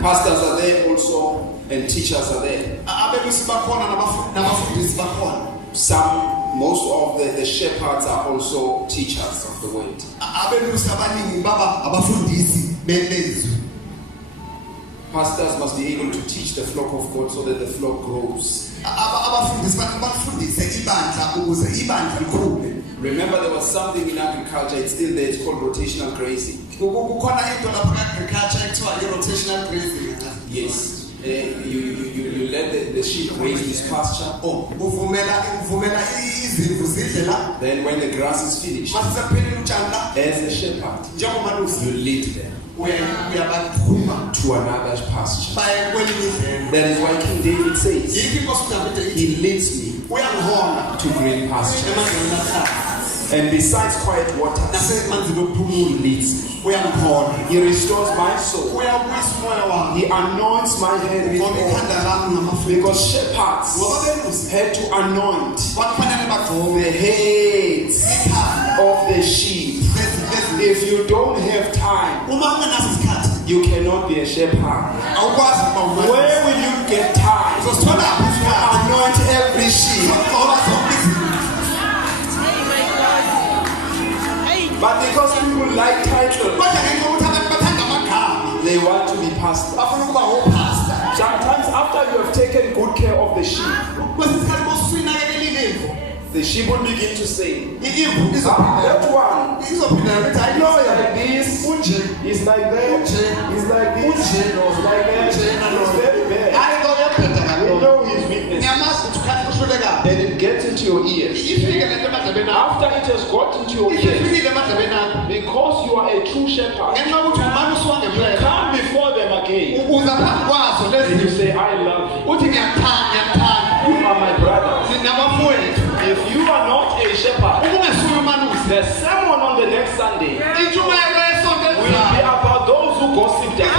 Pastors are there also, and teachers are there. Most of the shepherds are also teachers of the word. Pastors must be able to teach the flock of God so that the flock grows. Remember, there was something in agriculture, it's still there, it's called rotational grazing. Yes. You let the sheep graze this pasture. Then when the grass is finished, as a shepherd, you lead them to another pasture. That is why King David says, he leads me to green pasture. And besides quiet waters, he leads me. He restores my soul. He anoints my head with oil. Because shepherds had to anoint the heads of the sheep. If you don't have time, you cannot be a shepherd. Where will you get time to anoint every sheep? But because people like titles, they want to be pastor. Sometimes after you have taken good care of the sheep, the sheep will begin to say, that one, he's like this, he's like that, he's like this, he's like that, he's very bad. We know his weakness. And it gets into your ears. After it has got into your ears, because you are a true shepherd, you come before them again and you say, I love you. You are my brother. If you are not a shepherd, the sermon on the next Sunday will be about those who gossip down.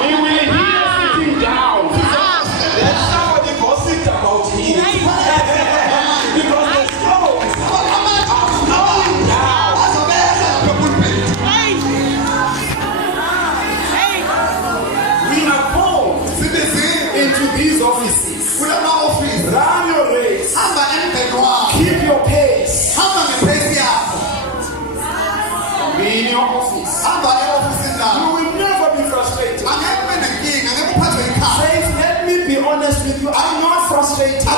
We will hear sitting down that somebody gossiped about him. Because the stones are flowing down. We are called into these offices. Run your race. Keep your pace. Be in your office. You will never be frustrated. Saints, let me be honest with you. I'm not frustrated. I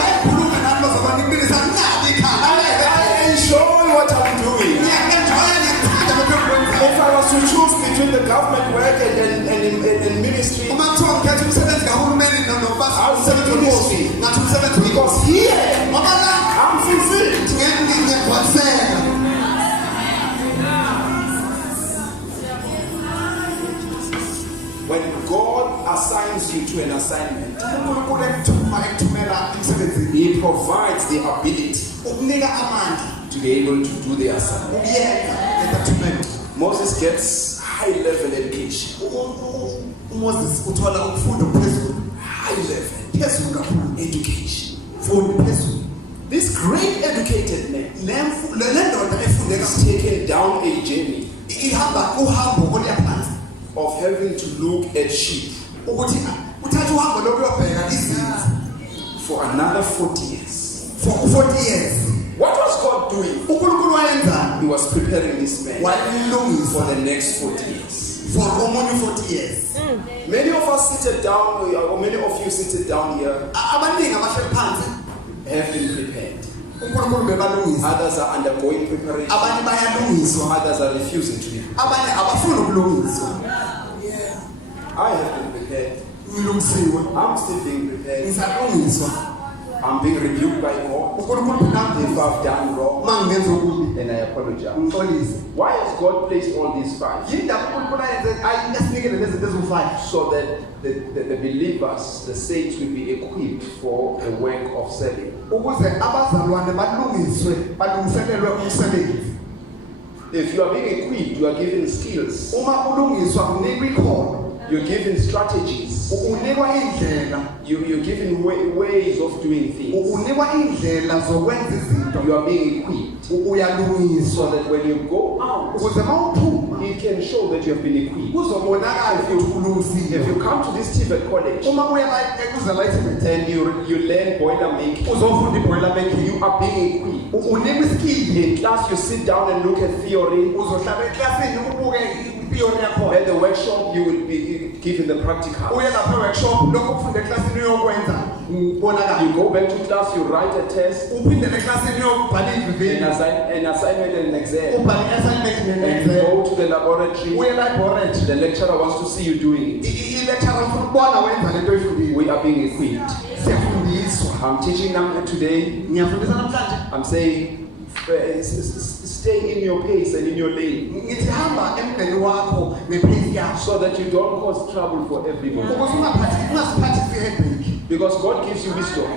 enjoy what I'm doing. If I was to choose between the government work and ministry, I would say ministry. Because here, I'm fulfilled. When God assigns you to an assignment, He provides the ability to be able to do the assignment. Moses gets high-level education. High-level education. This great educated man is taken down a journey of having to look at sheep for another 40 years. What was God doing? He was preparing this man for the next 40 years. Many of us seated down, or many of you seated down here, have been prepared. Others are undergoing preparation. Others are refusing to be prepared. I have been prepared. I'm still being prepared. I'm being rebuked by God. If I've done wrong, then I apologize. Why has God placed all these five? So that the believers, the saints, will be equipped for the work of serving. If you are being equipped, you are given skills. You're given strategies. You're given ways of doing things. You are being equipped so that when you go out, it can show that you have been equipped. If you come to this TVET college and you learn boiler making, you are being equipped. In class you sit down and look at theory. At the workshop you will be given the practical. You go back to class, you write a test, an assignment and an exam. And you go to the laboratory. The lecturer wants to see you doing it. We are being equipped. I'm teaching them today. I'm saying stay in your pace and in your lane, so that you don't cause trouble for everybody. Because God gives you wisdom.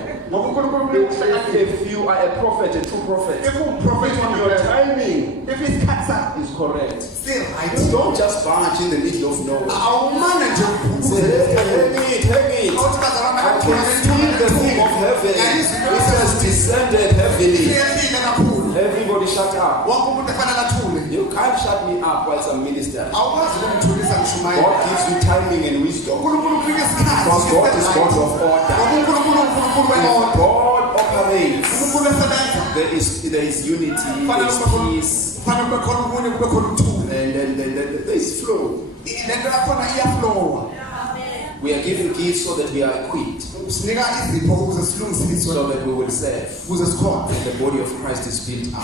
If you are a prophet, a true prophet, if your timing is correct, don't just barge in the middle of nowhere. Say, hang it. I can feel the thing of heaven. It has descended heavily. Everybody shut up. You can't shut me up while I'm ministering. God gives you timing and wisdom. Because God is God of order. If God operates, there is unity, there is peace, and there is flow. We are given gifts so that we are equipped, so that we will serve, and the body of Christ is built up.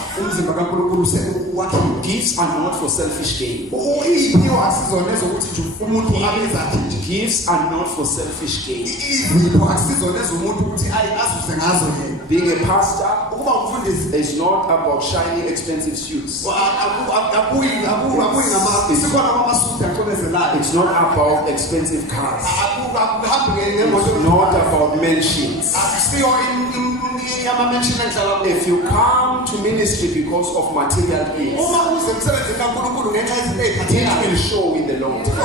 Gifts are not for selfish gain. Gifts are not for selfish gain. Being a pastor is not about shiny, expensive suits. It's not about expensive cars. It's not about mansions. If you come to ministry because of material things, it will show in the long term.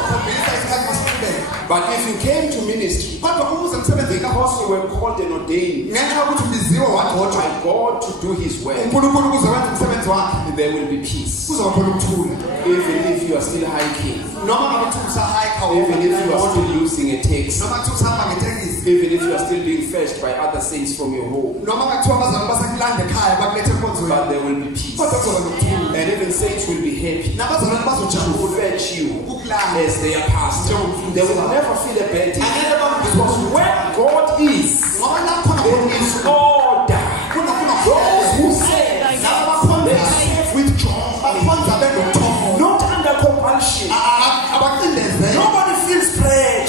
But if you came to ministry because you were called and ordained by God to do His work, there will be peace. Even if you are still hiking, even if you are still losing a taxi, even if you are still being fetched by other saints from your home, but there will be peace. And even saints will be happy to fetch you as their pastor. They will never feel abandoned, because where God is, there is order. Those who serve, they serve with joy, not under compulsion. Nobody feels pressure.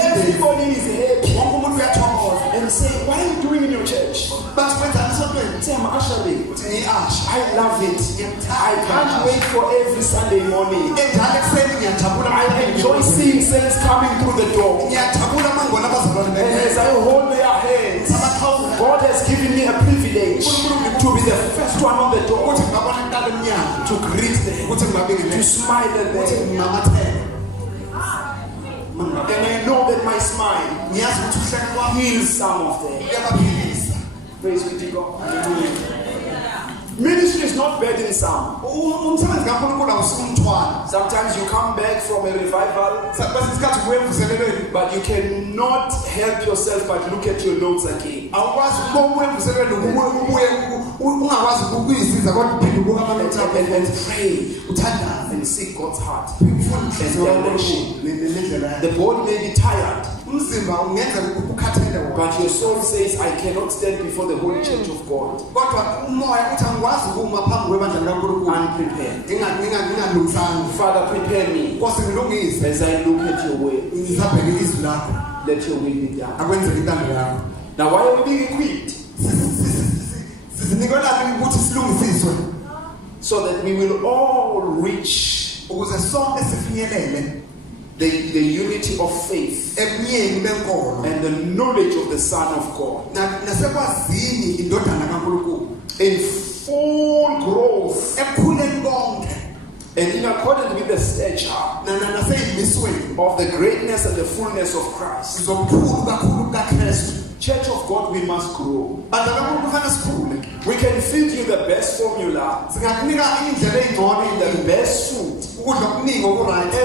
Everybody is happy and say, what are you doing in your church? Say, I'm ushering. I love it. I can't wait for every Sunday morning. I enjoy seeing saints coming through the door. And as I hold their hands, God has given me a privilege to be the first one on the door, to greet them, to smile at them. And I know that my smile heals some of them. Praise be to God. Ministry is not burdensome. Sometimes you come back from a revival, but you cannot help yourself but look at your notes again. And pray and seek God's heart and direction. The body may be tired, but your soul says, I cannot stand before the Holy Church of God unprepared. Father, prepare me as I look at your way. Let your will be done. Now, why are we being equipped? So that we will all reach the unity of faith and the knowledge of the Son of God, in full growth and in accordance with the stature of the greatness and the fullness of Christ. Church of God, we must grow. We can feed you the best formula, the best food,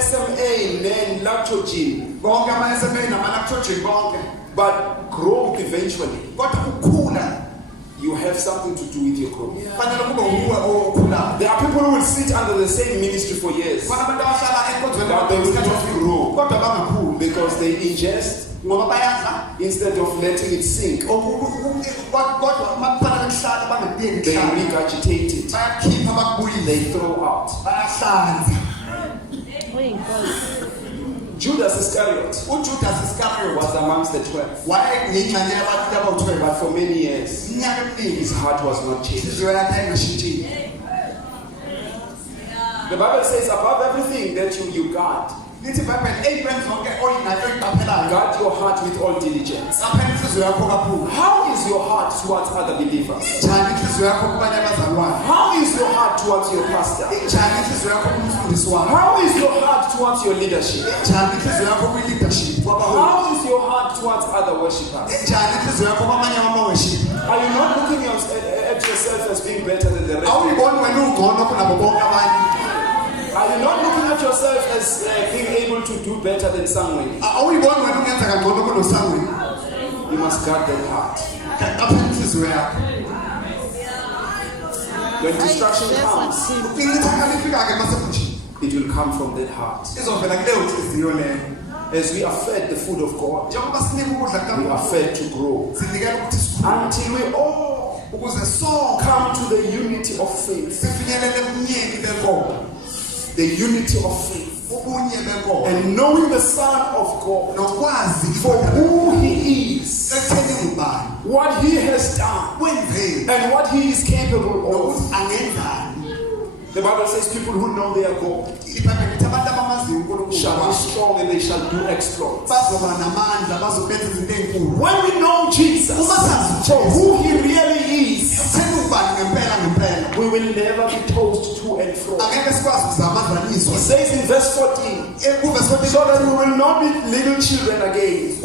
SMA, NAN, lactogen, but growth eventually. You have something to do with your growth. There are people who will sit under the same ministry for years, but they will not grow because they ingest instead of letting it sink. They regurgitate it. They throw out. Judas Iscariot was amongst the 12. But for many years, his heart was not changed. The Bible says, above everything that you guard, guard your heart with all diligence. How is your heart towards other believers? How is your heart towards your pastor? How is your heart towards your leadership? How is your heart towards other worshippers? Are you not looking at yourself as being better than the rest? Are you not looking at yourself as being able to do better than someone? You must guard that heart. When destruction comes, it will come from that heart. As we are fed the food of God, we are fed to grow until we all come to the unity of faith. The unity of faith. And knowing the Son of God for who He is, what He has done, and what He is capable of. The Bible says people who know their God shall be strong and they shall do exploits. When we know Jesus for who He really is, we will never be tossed to and fro. He says in verse 14, so that we will not be little children again,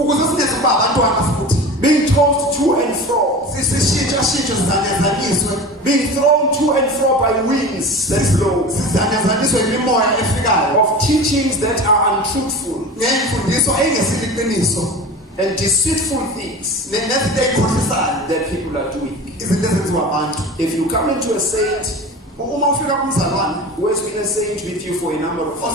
being tossed to and fro, being thrown to and fro by winds that blow, of teachings that are untruthful and deceitful things that people are doing. If you come into a saint who has been a saint with you for a number of years,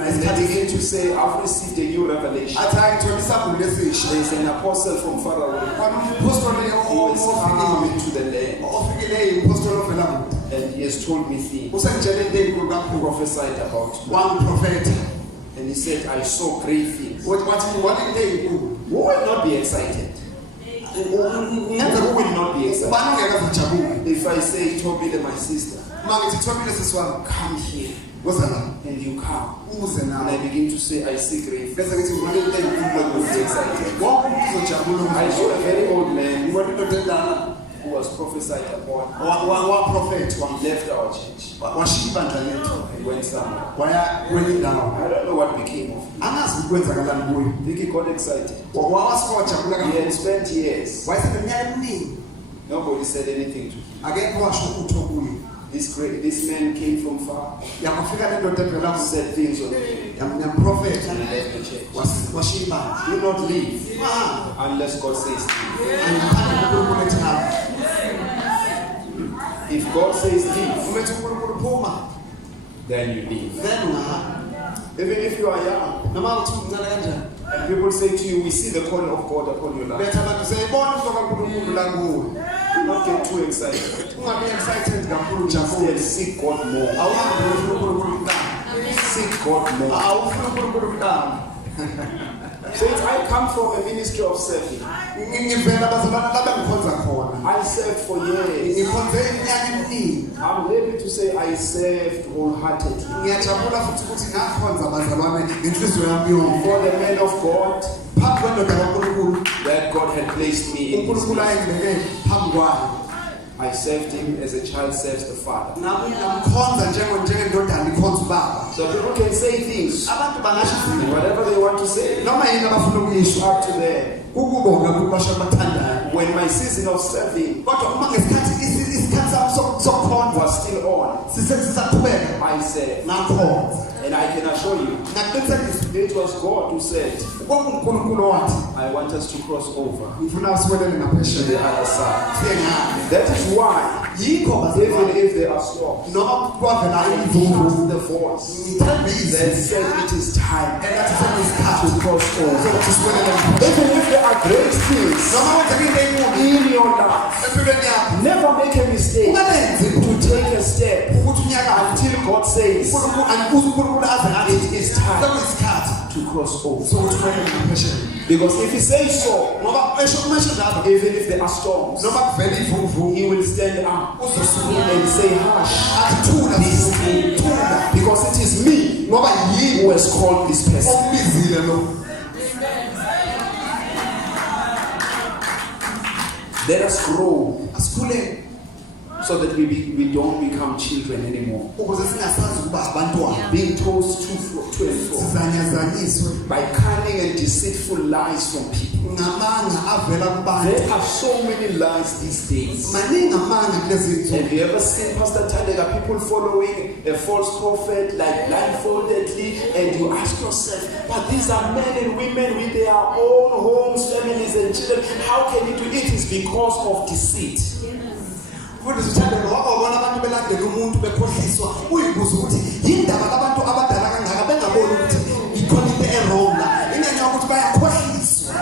and they begin to say, I've received a new revelation. There's an apostle from far away who has come into the land, and he has told me things, prophesied about one prophet. And he said, I saw great things. Who will not be excited? Who will not be excited? If I say, Toby, my sister, come here. And you come. And I begin to say, I see great things. Who will not be excited? I saw a very old man who was prophesied upon. He left our church. He went somewhere. I don't know what became of him. I think he got excited. He had spent years. Nobody said anything to him. This man came from far. He said things on him. And he left the church. Do not leave unless God says leave. If God says leave, then you leave. Even if you are young, and people say to you, we see the call of God upon your life. Do not get too excited. Instead, seek God more. Seek God more. Saints, I come from a ministry of serving. I served for years. I'm happy to say I served wholeheartedly. For the man of God that God had placed me in his life. I served him as a child serves the father. So people can say things, whatever they want to say, up to them. When when my season of serving kodwa uma isikhathi sokukhonza was still on, sisaqhubeka I said, ngakhonza. and I can assure you, Ngaqiniseka it was God who said, kwakuNkulunkulu wathi I want us to cross over ngifuna siwelele to the ngaphesheya. other side. Sengane. That is why, Yikho even bazalwane if there are storms, noma kwavela I imvungu trust the voice ngithanda that izwi said it is time engathi sekuyisikhathi to cross over. sokuthi siwelele ngaphesheya. Even if there are great things Noma kwenzeka into enkulu in your life, empilweni yakho never make a mistake ungalenzi to take a step ukuthi unyaka until God says uNkulunkulu aze athi it is time sekuyisikhathi to cross over. sokuthi siwelele ngaphesheya. Because if He says so, Ngoba esho kumesho njalo even if there are storms, noma kuvela imvungu He will stand up uzosukuma and say, hush, athi thula thula because it is me ngoba yimi who has called this person. ombizile lo. Let us grow Asikhuleni so that we don't become children anymore, ukuze singasazi ukuba abantwana being tossed to and fro sizanyazanyiswe by cunning and deceitful lies from people. ngamanga avela kubantu. There are so many lies these days. Maningi amanga kulezi zinsuku. Have you ever seen Pastor Tandega, people following a false prophet like blindfoldedly, and you ask yourself, but these are men and women with their own homes, families and children. How can you do it? It is because of deceit. Futhi sithandela wabona abantu belandela umuntu bekhohliswa. Uyibuza ukuthi yindaba labantu abadala kangaka bengaboni ukuthi ikhona into errong la. Ingene ukuthi bayakhohliswa.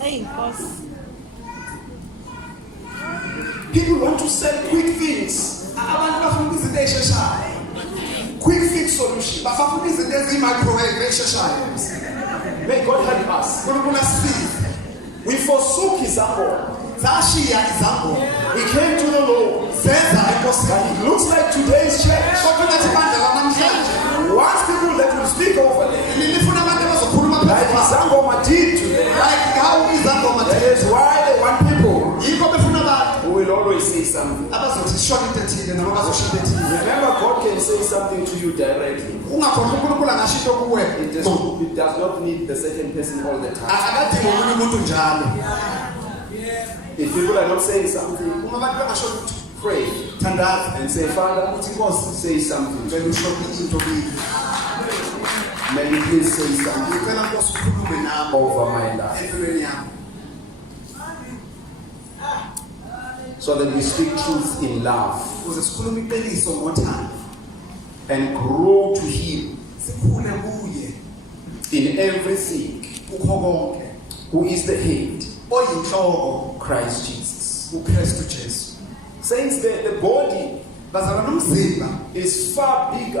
Hey, boss. People want to sell quick things, Abantu bafuna izinto ezisheshayo. quick fix solutions. Bafuna izinto eziyi-microwave ezisheshayo. May God help us. Unkulunkulu asisize. We forsook His humble. Sashiya izambo. We came to the Lord. Senza enkosini. And it looks like today's church Kodwa nathi bandla lanamhlanje wants people that will speak over them. lifuna abantu abazokhuluma Like phezu kwabo. Zangoma did to them. Like how izangoma That is why they want people yikho befuna abantu who will always say something. abazothi shona into ethile noma bazosho into ethile. Remember, God can say something to you directly. Ungakhohlwa uNkulunkulu angasho into kuwe. It does not need the second person all the time. Akadingi omunye umuntu njalo. If people are not saying something, Uma abantu bangasho ukuthi pray thandaza and say, Father, uthi Nkosi say something. ngicela usho into bili. May you please say something Ngicela Nkosi ukhulume nami over my life, empilweni yami. so that we speak truth in love Ukuze sikhulume iqiniso ngothando. and grow to Him Sikhule kuye in everything, kukho konke. who is the head, Oyinhloko Christ Jesus. uKristu Jesu. Saints, the body Bazalwane umzimba is far bigger,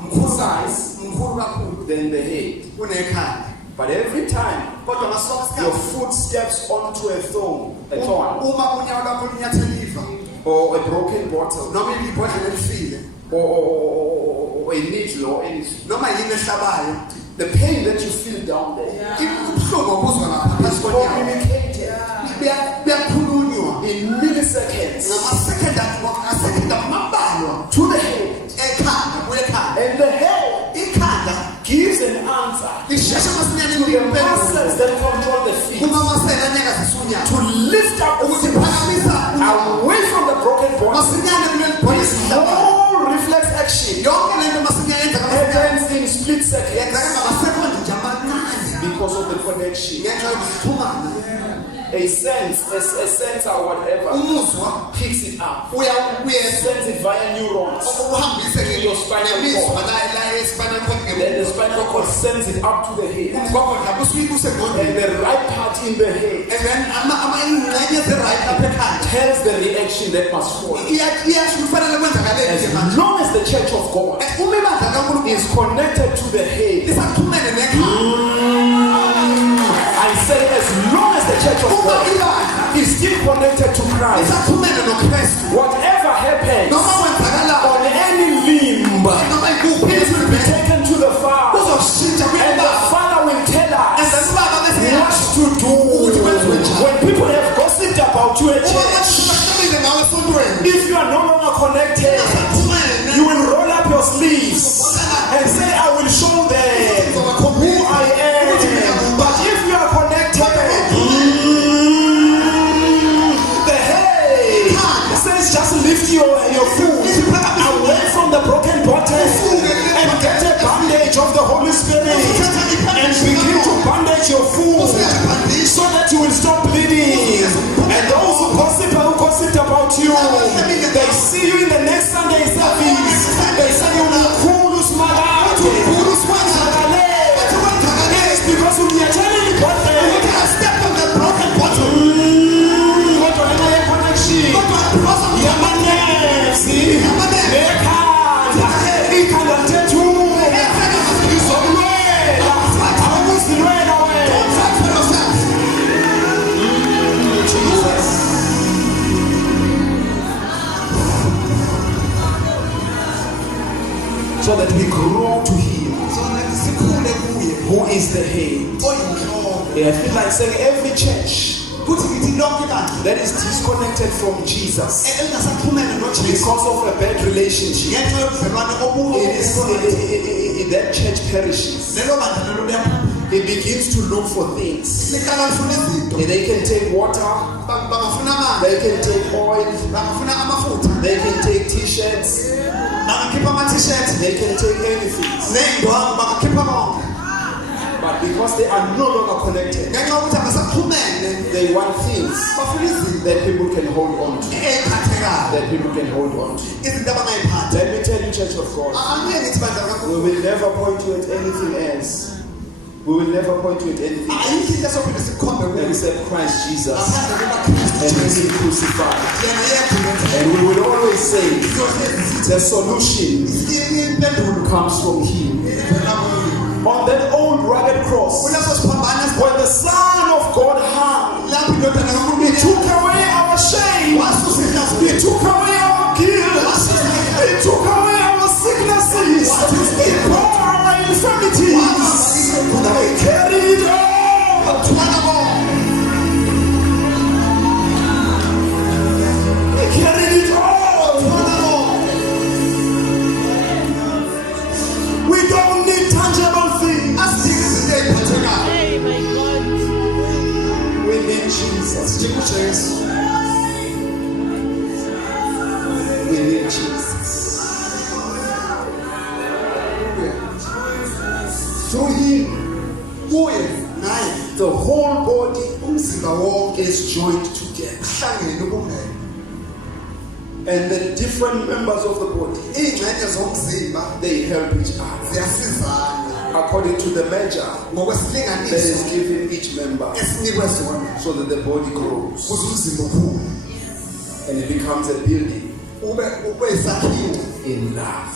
mkhulu size mkhulu kakhulu than the head. kunekhanda. But every time Kodwa ngasoka your isikhathi foot steps onto a thorn, uma unyawo lwakho lunyatheliva or a broken bottle, noma ibhodlela elifile or a needle or anything, noma yini ehlabayo the pain that you feel down there ubuhlungu obuzwa ngaphansi is konyawo communicated buyakhulunywa in milliseconds ngamasekenda amabalwa to the head, ekhanda kuyekhanda. and the head Ikhanda gives an answer lisheshe masinyane to the kulimpendulo muscles that control the feet kumamasela anyakazisa unyawo to lift up the ukuthi foot phakamisa unyawo away from the broken body. masinyane kuleli bhodlela esihlabayo. All reflex action Yonke lento masinyane yenza happens in split seconds yenzeka ngamasekondi nje amancane because of the connection. ngenxa yokuxhumana. A sensor or whatever Umuzwa picks it up, uyesenda sends it via neurons. uhambise Your spinal cord. la espinal cord Then the spinal cord sends it up to the head, umgogodla lapho usuyibuse and engqondweni. the right part in the head And then ingxenye ze-right lapha ekhanda tells the reaction that must follow. iyasho kufanele kwenzakaleni As manje. long as the church of God Uma ibandla kaNkulunkulu is connected to the head, lisaxhumene nekhanda, I say as long as the church of uma God ibandla is still connected to Christ, lisaxhumene noKristu, whatever happens noma kwenzakalayo on any limb, noma ikuphi it will be taken to the Father, kuzoshintsha and the kwibaba. Father will tell And then us ubaba bese what to do. When people have gossiped about you at church, baxhumene ngawe esontweni, if you are no longer connected, you will roll up your sleeves and say, I will show them who I am. But if you are connected, protect your food so that you will stop bleeding. And those who gossip about you, they see you in the next Sunday service. They say you will cool smarate. It is because we are telling you what step on the broken bottom. what do I have connection? So that we grow to Him, who is the head. I feel like saying every church that is disconnected from Jesus because of a bad relationship, that church perishes. It begins to look for things. They can take water, they can take oil, they can take t-shirts, they can take anything. But because they are no longer connected, they want things that people can hold on to. Let me tell you, Church of God, we will never point you at anything else. We will never point you at anything except Christ Jesus and Him crucified. And we will always say the solution comes from Him. On that old rugged cross, when the Son of God hung, He took away our shame, He took away our guilt, He took away our sicknesses, He bore our infirmities. He carried it all. He carried it all. We don't need tangible things. Hey, my God. We need Jesus. We need Jesus. Through Him, the whole body is joined together. And the different members of the body, they help each other according to the measure that is given each member, so that the body grows and it becomes a building in love.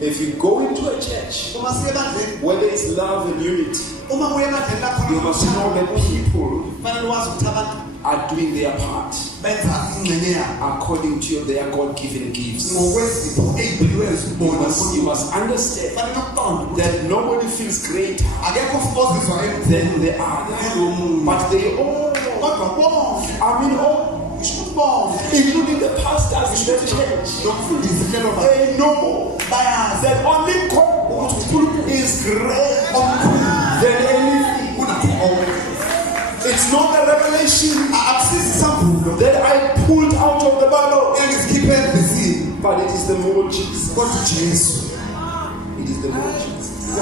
If you go into a church where there is love and unity, you must know that people are doing their part according to their God-given gifts. You must understand that nobody feels greater than the other, but they all, including the pastors in the church, they know that only God is greater than anything. It's not a revelation that I pulled out of the Bible, but it is the Lord Jesus. It is the Lord Jesus.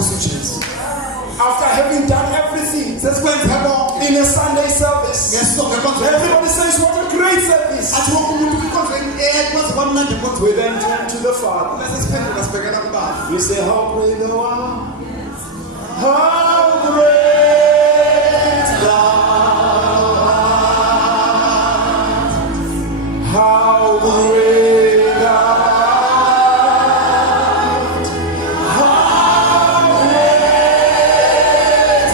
After having done everything in a Sunday service, everybody says, what a great service. We then turn to the Father. We say, how great thou art. How great thou art. How great thou art. How great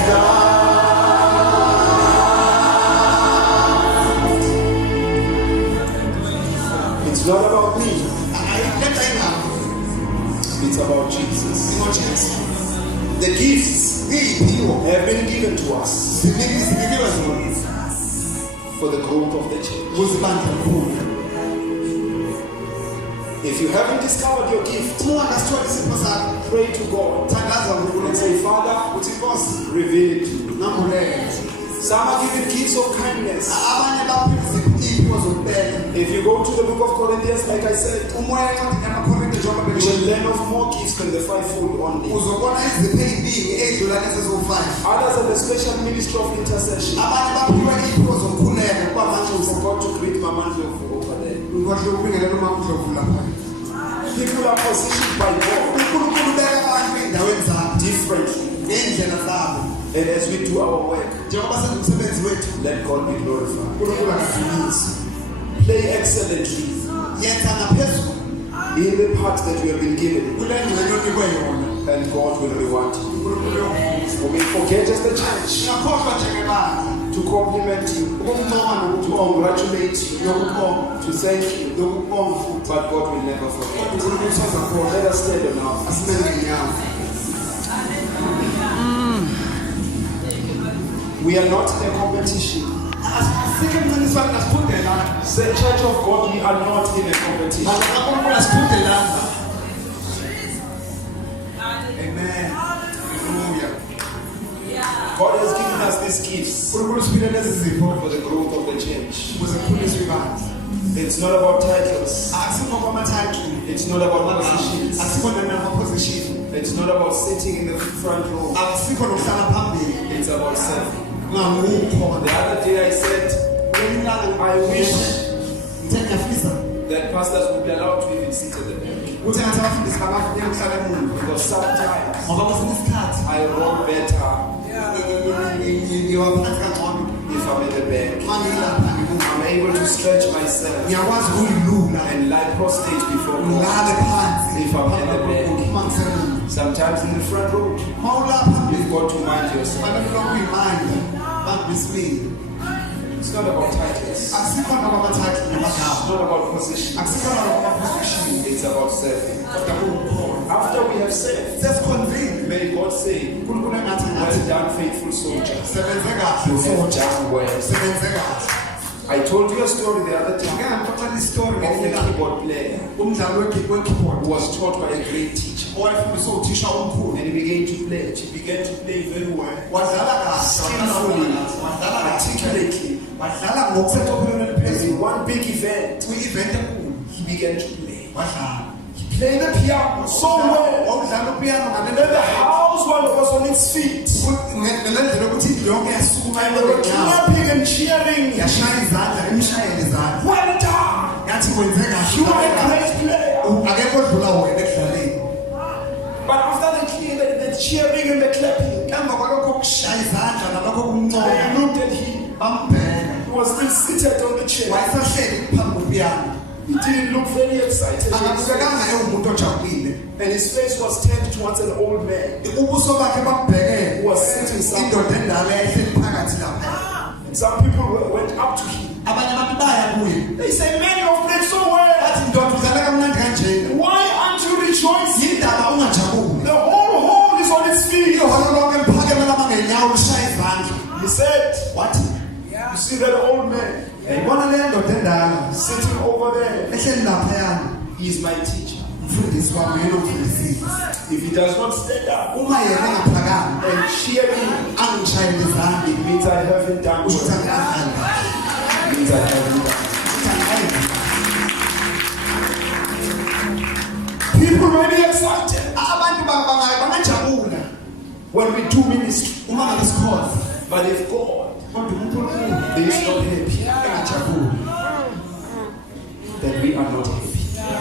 thou art. It's not about me. It's about Jesus. The gifts have been given to us for the growth of the church. If you haven't discovered your gift, pray to God and say, Father, reveal it to me. Some are given gifts of kindness. If you go to the book of Corinthians, like I said, you will learn of more gifts than the fivefold only. Others have a special ministry of intercession. abanye baphiwe iphiwo zomkhuleko I kwamanxusa forgot to greet Mama Ndlovu over there. ngikhohle ukubingelela uMamndlovu lapha People are positioned by God uNkulunkulu ubeka abantu endaweni zabo differently. ngendlela zabo And as we do our work, njengoba senza umsebenzi wethu let God be glorified. uNkulunkulu akadunyiswe Play excellently yenza ngaphezulu in the part that you have been given, kule ngxenye onikwe yona and God will reward you. uNkulunkulu uyokuvisa For we forget as the church singakhohlwa njengebandla to compliment you, ukumncoma to congratulate you, nokubonga to thank you, nokubonga futhi but God will never forget. uNkulunkulu usazakhohlwa Let us stand on our feet. asimele ngenyawo We are not in a competition. asikho emncintiswane nasifundelana Say, Church of God, we are not in a competition. uNkulunkulu asifundelana amen haleluya God has given us these gifts uNkulunkulu usiphiwe lezi zipho for the growth of the church. ukuze kukhuliswe ibandla It's not about titles. asikho kwamathayitli It's not about positions. asikho nama-position It's not about sitting in the front row. asikho nokuhlala phambili It's about serving. ungamukhona The other day I said, I wish ngithe ngiyafisa that pastors would be allowed to even sit at the back. ukuthi ngathi abafundisi bangafuneka ukuhlala emuva Because sometimes ngoba kwesinye isikhathi I roll better ngiwaphansi kangcono if I'm at the back. uma ngilapha ngibuka I'm able to stretch myself ngiyakwazi ukuyilula and lie prostrate before God. ngilale phansi If I'm at the back. uma ngisemuva Sometimes in the front row, uma ulapha you've got to mind yourself. fanele lokuyimanda bantu besibili It's not about titles. akusikho nakwamathayitli It's namagama not about position. akusikho nakwamaposition It's about serving. kodwa kuwukhona After we have served, sesikhonzile may God say, uNkulunkulu engathi well done, faithful soldier. sebenze You kahle have soja done well. sebenze kahle I told you a story the other ngike time ngixoxela isitori of the keyboard player umdlalo wekeyboard who was taught by a great teacher. owayefundiswa uthisha omkhulu And he began to play. He began to play very well, wadlala kahle skillfully, wadlala kahle articulately. wadlala ngokuseqophelweni And eliphezulu in one big event, kwi-event enkulu he began to play. wadlala He played the piano so well wawudlala upiyano that the house was on its feet. ngelendlela yokuthi indlu yonke yasukuma And they were clapping and cheering. yashaya izandla imshayele izandla Well done! yathi wenze You are a kahle great player. akekho odlula wena ekudlaleni But after the cheering and the clapping, emva kwalokho kushaya izandla nalokho kumncoma they looked at him. bambheka He was still seated on the chair. wayesahleli phambi kopiyano He didn't look very excited. akabukekanga ewumuntu ojabulile And his face was turned towards an old man ubuso bakhe babheke who was sitting somewhere. indoda endala eyayihleli phakathi lapha And some people went up to him. abanye abantu baya kuye They said, man, you have played so well. bathi ndoda udlala kamnandi kanjena Why aren't you rejoicing? yindaba ungajabuli The whole hall is on its feet. ihholo lonke liphakeme lama ngenyawo lishaya izandla He said, wathi you see that old man yayibona leyo ndoda endala sitting over there? ehleli laphayana He is my teacher. umfundisi wami yena umfundisile If he does not stand up uma yena engaphakami and cheer me, angishayele izandla it means I haven't done ukuthi well. angihamba It means I haven't done. ukuthi angihamba People may be excited abantu bangajabula when we do ministry, uma ngabe sikhoza but if God kodwa uNkulunkulu is not happy, engajabuli then we are not happy.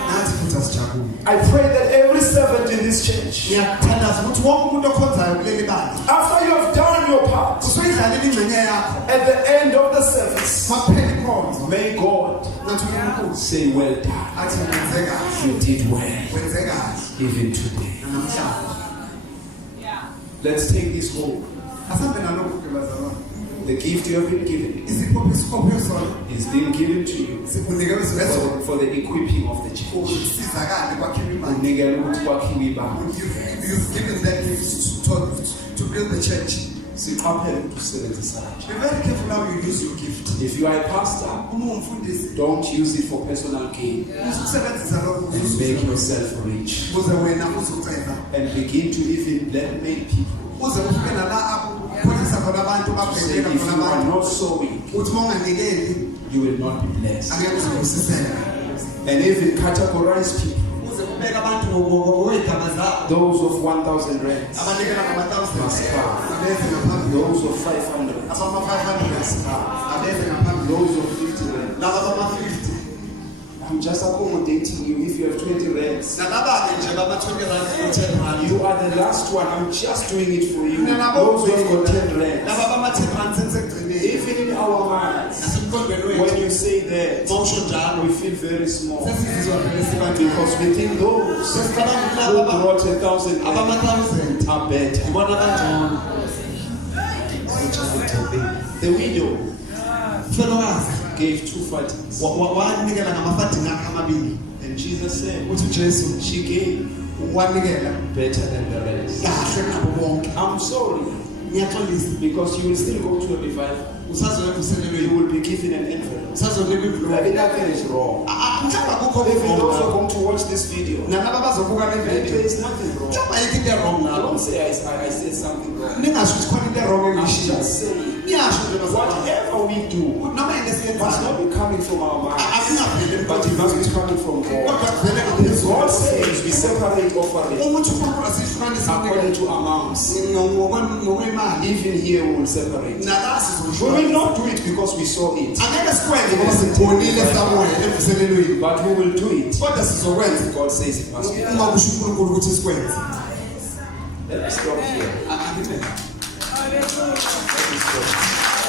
nathi futhi asijabuli I pray that every servant in this church, ngiyakuthandaza ukuthi wonke umuntu okhonzayo kuleli bandla after you have done your part, usuyidlalile ingxenye yakho at the end of the service, makuphela ikhonzo may God nathi uNkulunkulu say, well done. athi wenze kahle You did well, wenze kahle even today. namhlanje Let's take this home. asambe nalokhu ke bazalwane The gift you have been given isikhopho sona is being given to you sikunikelwe sibezo for the equipping of the church. ukusizakala kwakhela imali Unikele ukuthi kwakhiwe ibandla. you've given that gift to build the church. Siqaphele ukuthi usebenzisana. Be very careful how you use your gift. If you are a pastor, Uma umfundisi don't use it for personal gain usebenzisa lokho and make yourself rich uze wena uzucela and begin to even blackmail people. uze ufike nala apho khona abantu Say, babhekela if khona you are abantu not sowing, uthi you will not be blessed. angeke uzibusiseke And even categorize people uze ukubeka abantu ngokwegama zabo. Those of 1,000 rands Abanikela ngama-1000 must come. abeze ngaphambi. Those of 500 Abama-500 must come. abeze ngaphambi. Those of 50 rands. Laba abama-50 I'm just accommodating you if you have 20 rands. nalaba-ke nje bama-20 rand no-10 rand. You are the last one. I'm just doing it for you. Mina Those who have nabo got 10 rands. laba bama-10 rand sengisekugcinile. Even in our minds, Nasemqondweni wethu when you say that, mawusho njalo we feel very small. sesizizwa vele sibancane. Because we think those Sesicabanga who laba brought 1,000 rands abama-1000 are better. ibona kangcono. The widow Mfelokazi gave 2 fatties. wanikela ngamafadini akhe amabili. And Jesus said, Uthi uJesu she gave wanikela better than the rest. kahle kunabo bonke. I'm sorry, Ngiyaxolisa because you will still go to a revival. usazoya You emvuselelweni, will be given an envelope. usazonikwa Maybe ibhloki. nothing is wrong. Mhlawumbe akukho If you those who are wrong going to watch this video, nalaba bazobuka le maybe video there is nothing wrong. mhlawumbe ayikho into wrong I lapho. don't say I said something wrong. Ningasho ukuthi khona into wrong I'm engiyishilo. just saying, Niyasho nje bazalwane. whatever we do Noma into must esiyenzayo not be coming from our minds, akungaveli but it must be coming from God. kodwa kuvele If ngaphezulu. God says we separate offering Ukuthi uNkulunkulu asihlukanise according to amounts, ngokwemali even here we will separate. nala We will sizohlukanisa. not do it because we saw it, Angeke sikwenze ngoba sikubonile samuel emvuselelweni, but we will do it. kodwa sizokwenza God says it must be. uma kusho uNkulunkulu ukuthi sikwenze. Let me stop here. Akhiphela. Let me stop.